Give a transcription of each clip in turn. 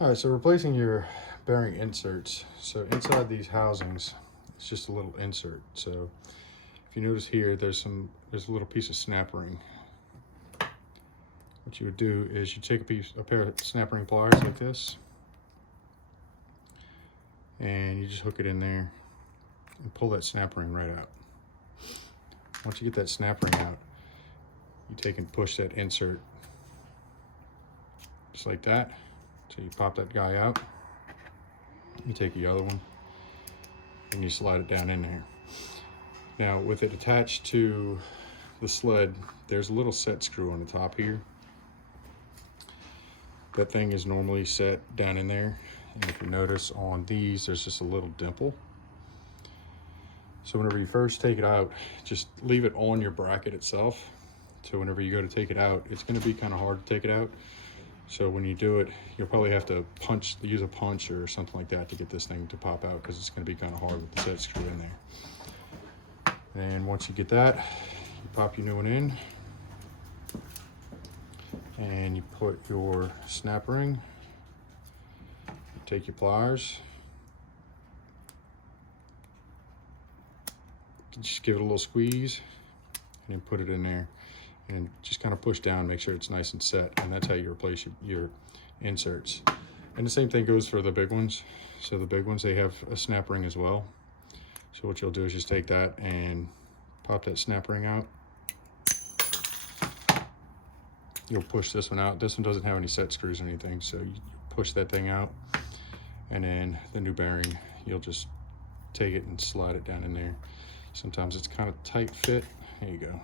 All right, so replacing your bearing inserts. So inside these housings, it's just a little insert. So if you notice here, there's a little piece of snap ring. What you would do is you take a pair of snap ring pliers like this, and you just hook it in there and pull that snap ring right out. Once you get that snap ring out, you take and push that insert just like that. So you pop that guy out, you take the other one, and you slide it down in there. Now with it attached to the sled, there's a little set screw on the top here. That thing is normally set down in there. And if you notice on these, there's just a little dimple. So whenever you first take it out, just leave it on your bracket itself. So whenever you go to take it out, it's gonna be kind of hard to take it out. So when you do it, you'll probably have to use a punch or something like that to get this thing to pop out, because it's gonna be kind of hard with the set screw in there. And once you get that, you pop your new one in, and you put your snap ring, you take your pliers, just give it a little squeeze, and then put it in there, and just kind of push down, make sure it's nice and set, and that's how you replace your inserts. And the same thing goes for the big ones. So the big ones, they have a snap ring as well. So what you'll do is just take that and pop that snap ring out. You'll push this one out. This one doesn't have any set screws or anything, so you push that thing out, and then the new bearing, you'll just take it and slide it down in there. Sometimes it's kind of tight fit. There you go.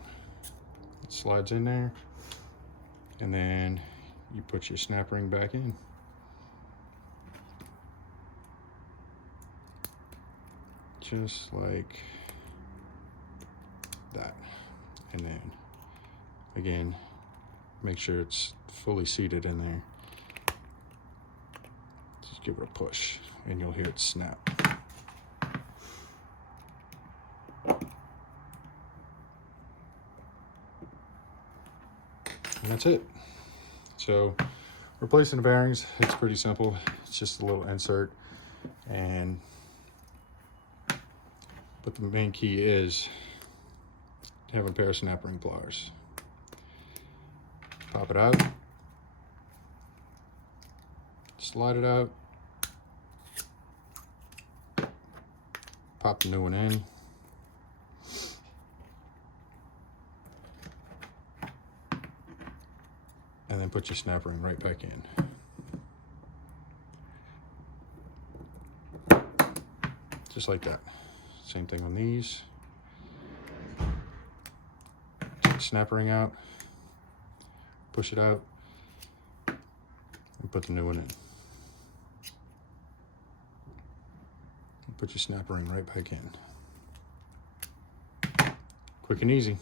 It slides in there, and then you put your snap ring back in. Just like that. And then again, make sure it's fully seated in there. Just give it a push and you'll hear it snap. And that's it. So replacing the bearings, it's pretty simple. It's just a little insert, but the main key is having a pair of snap ring pliers. Pop it out, slide it out, pop the new one in, and then put your snap ring right back in. Just like that. Same thing on these. Take the snap ring out, push it out, and put the new one in. And put your snap ring right back in. Quick and easy.